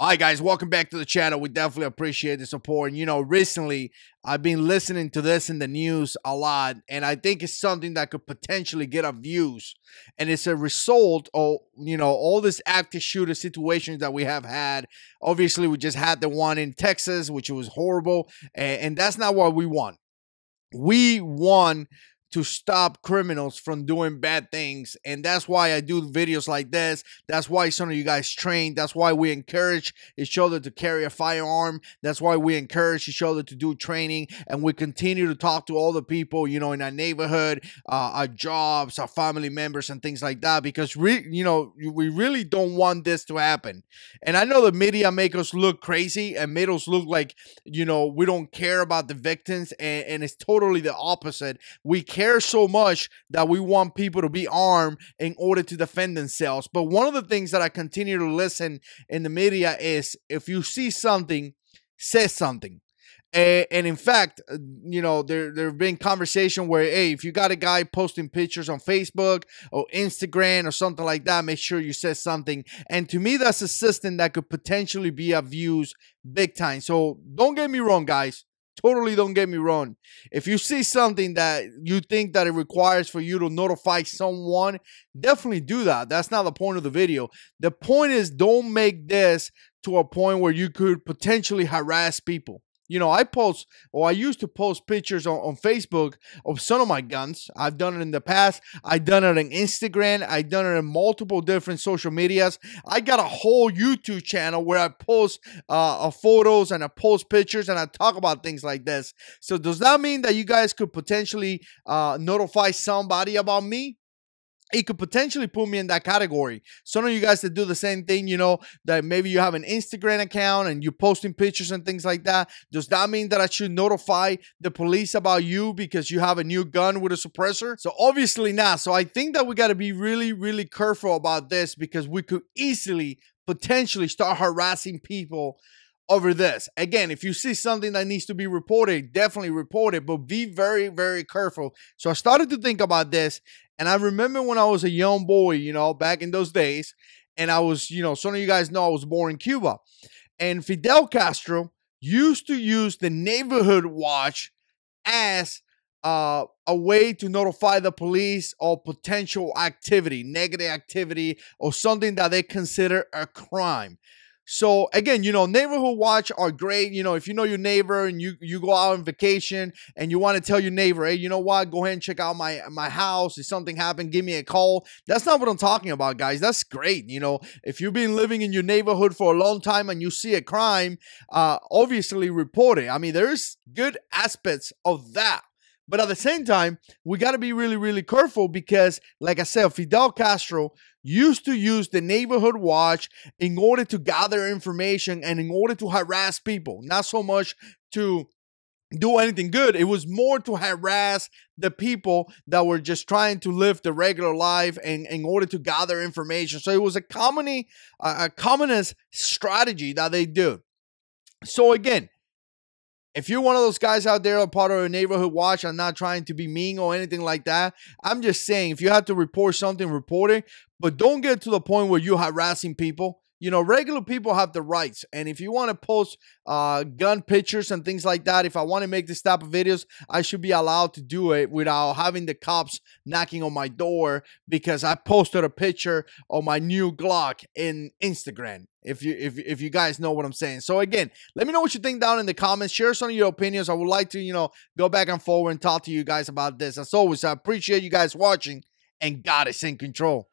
All right, guys, welcome back to the channel. We definitely appreciate the support. And, you know, recently I've been listening to this in the news a lot, and I think it's something that could potentially get up views. And it's a result of, you know, all this active shooter situations that we have had. Obviously, we just had the one in Texas, which was horrible, and that's not what we want. We want to stop criminals from doing bad things, and that's why I do videos like this. That's why some of you guys train. That's why we encourage each other to carry a firearm. That's why we encourage each other to do training, and we continue to talk to all the people, you know, in our neighborhood, our jobs, our family members, and things like that, because we really don't want this to happen. And I know the media make us look crazy and made us look like, you know, we don't care about the victims, and it's totally the opposite. We care so much that we want people to be armed in order to defend themselves. But one of the things that I continue to listen in the media is, if you see something, say something. And in fact, you know, there have been conversation where, hey, if you got a guy posting pictures on Facebook or Instagram or something like that, make sure you say something. And to me, that's a system that could potentially be abused big time. So don't get me wrong, guys. Totally don't get me wrong. If you see something that you think that it requires for you to notify someone, definitely do that. That's not the point of the video. The point is, don't make this to a point where you could potentially harass people. You know, I used to post pictures on Facebook of some of my guns. I've done it in the past. I've done it on Instagram. I've done it in multiple different social medias. I got a whole YouTube channel where I post photos and I post pictures and I talk about things like this. So does that mean that you guys could potentially notify somebody about me? It could potentially put me in that category. Some of you guys that do the same thing, you know, that maybe you have an Instagram account and you're posting pictures and things like that. Does that mean that I should notify the police about you because you have a new gun with a suppressor? So obviously not. So I think that we got to be really, really careful about this, because we could easily potentially start harassing people over this. Again, if you see something that needs to be reported, definitely report it, but be very, very careful. So I started to think about this. And I remember when I was a young boy, you know, back in those days, and I was, you know, some of you guys know I was born in Cuba. And Fidel Castro used to use the neighborhood watch as a way to notify the police of potential activity, negative activity, or something that they consider a crime. So again, you know, neighborhood watch are great. You know, if you know your neighbor and you go out on vacation and you want to tell your neighbor, hey, you know what, go ahead and check out my house. If something happened, give me a call. That's not what I'm talking about, guys. That's great. You know, if you've been living in your neighborhood for a long time and you see a crime, obviously report it. I mean, there's good aspects of that. But at the same time, we got to be really, really careful, because, like I said, Fidel Castro used to use the neighborhood watch in order to gather information and in order to harass people. Not so much to do anything good. It was more to harass the people that were just trying to live the regular life and in order to gather information. So it was a communist strategy that they do. So again, if you're one of those guys out there, a part of a neighborhood watch, I'm not trying to be mean or anything like that. I'm just saying, if you have to report something, report it. But don't get to the point where you're harassing people. You know, regular people have the rights. And if you want to post gun pictures and things like that, if I want to make this type of videos, I should be allowed to do it without having the cops knocking on my door because I posted a picture of my new Glock in Instagram. If you guys know what I'm saying. So again, let me know what you think down in the comments. Share some of your opinions. I would like to, you know, go back and forward and talk to you guys about this. As always, I appreciate you guys watching, and God is in control.